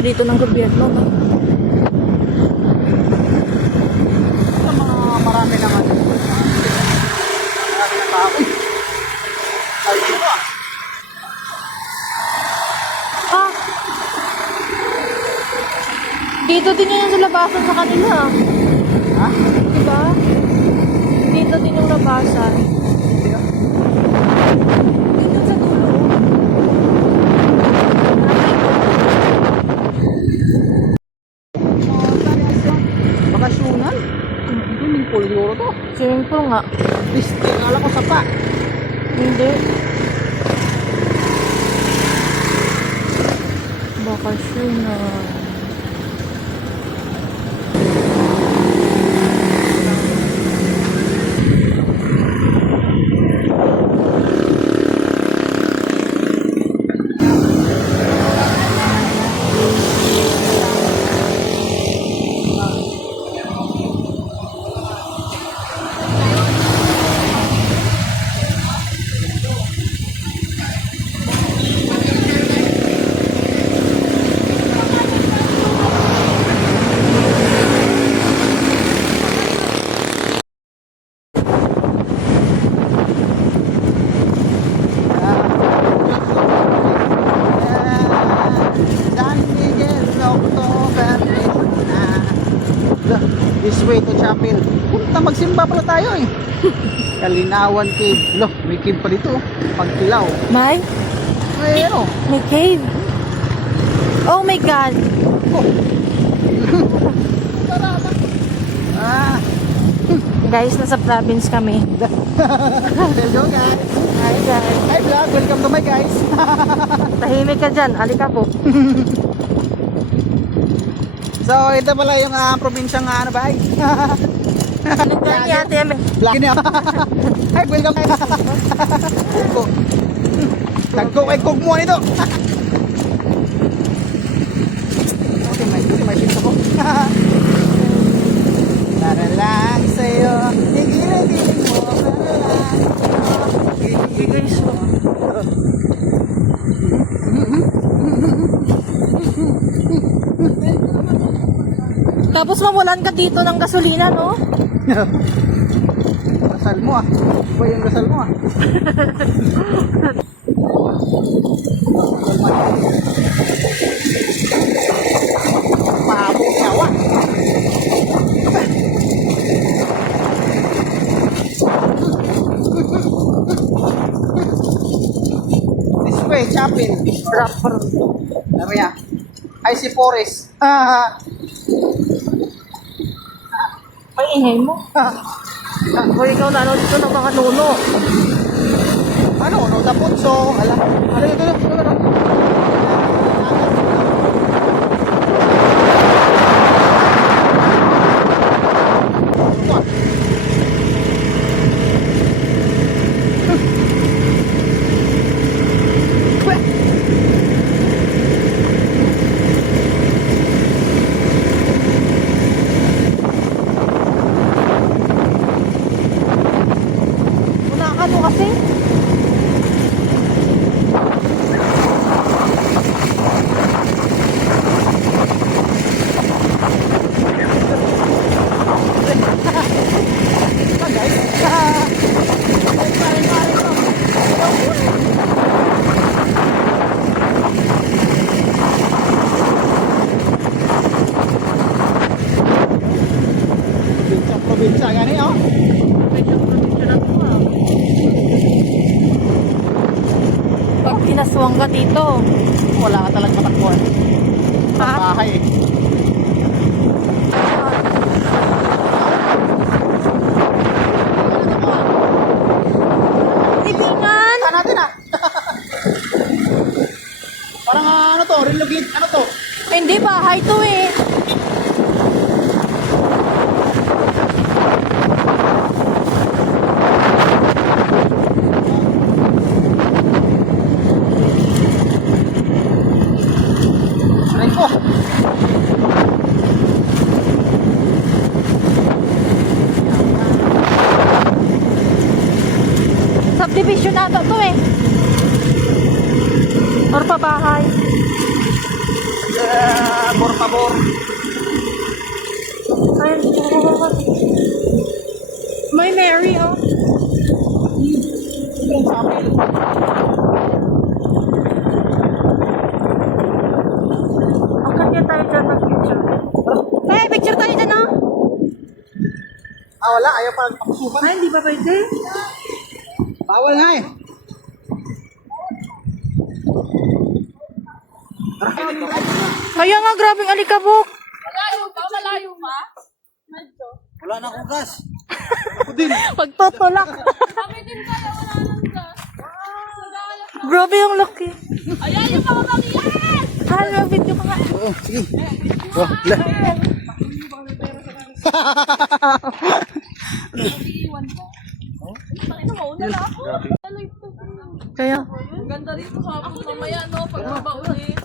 pa dito ng gobyerno, no? Marami naman. Marami ng tao. Ay, dito ah. Ah! Dito din yung sa labasan sa kanila. Ha? Diba? Dito din yung labasan. Dito sa dulo. Bakasyonan? Swimming pool siguro to. Swimming pool nga. Please, tingala ko sa pa. Hindi. Bakasyon na. San Miguel, October na. This way to chapel. Punta, magsimba pala tayo eh. Kalinawan Cave. Loh, may cave pa dito. Pagkilaw. May? Pero, May cave. Oh my God. ah, Guys, nasa province kami. hello guys. Hi guys. Hi vlog, welcome to my guys. Tahimik ka dyan. Alika po. So, ito pala yung probinsyang ano ba? Nagdaan ni Ate Eme. Vlog niya. Hi, welcome guys. Tagko kay kugmo nito. Okay, may shift ako. Para lang sa'yo, higilin mo, para lang Okay guys. Tapos mawalan ka dito ng gasolina, no? Rasal mo ah. Iba yung rasal mo ah. Pabong yawa. This way, chapel. Rapper. Ano yan? Ay, si Forest. Ay, ingay mo. O ikaw na ano dito ng mga nuno. Ano? No, tapos so, ano ito? Una ka mo kasi. Probinsya gani oh. Medyo probinsya na to ah. Pag pinaswang ka dito, Wala ka talagang matakbuhan. ha? Bahay eh. Libingan! Saan natin ah? Parang ano to, rilugid, ano to? Hindi, bahay to eh. Aray ko. Subdivision ata to eh. Or pabahay. Yeah. pabor. Ay, may Mary, oh. Yung chapel. Ang kanya tayo dyan mag-picture. Ay, picture tayo dyan, oh. Ah, wala. Ayaw pa pagpasukan. Ay, hindi ba pwede? Bawal nga eh. Kaya nga, grabing alikabok. Malayo pa? Malayo pa? Medyo. Wala na akong gas. Ako din. Pagtutulak. Kami din kaya wala nang gas. Grabe yung laki. Ayan yung mga bangyan! Ano, video ka nga. Oo, sige. Oh, le. Iiwan ko. Pakita mo, una na ako. Live to. Kaya, Ang ganda rito hapon mamaya, no? Pag mabaunin.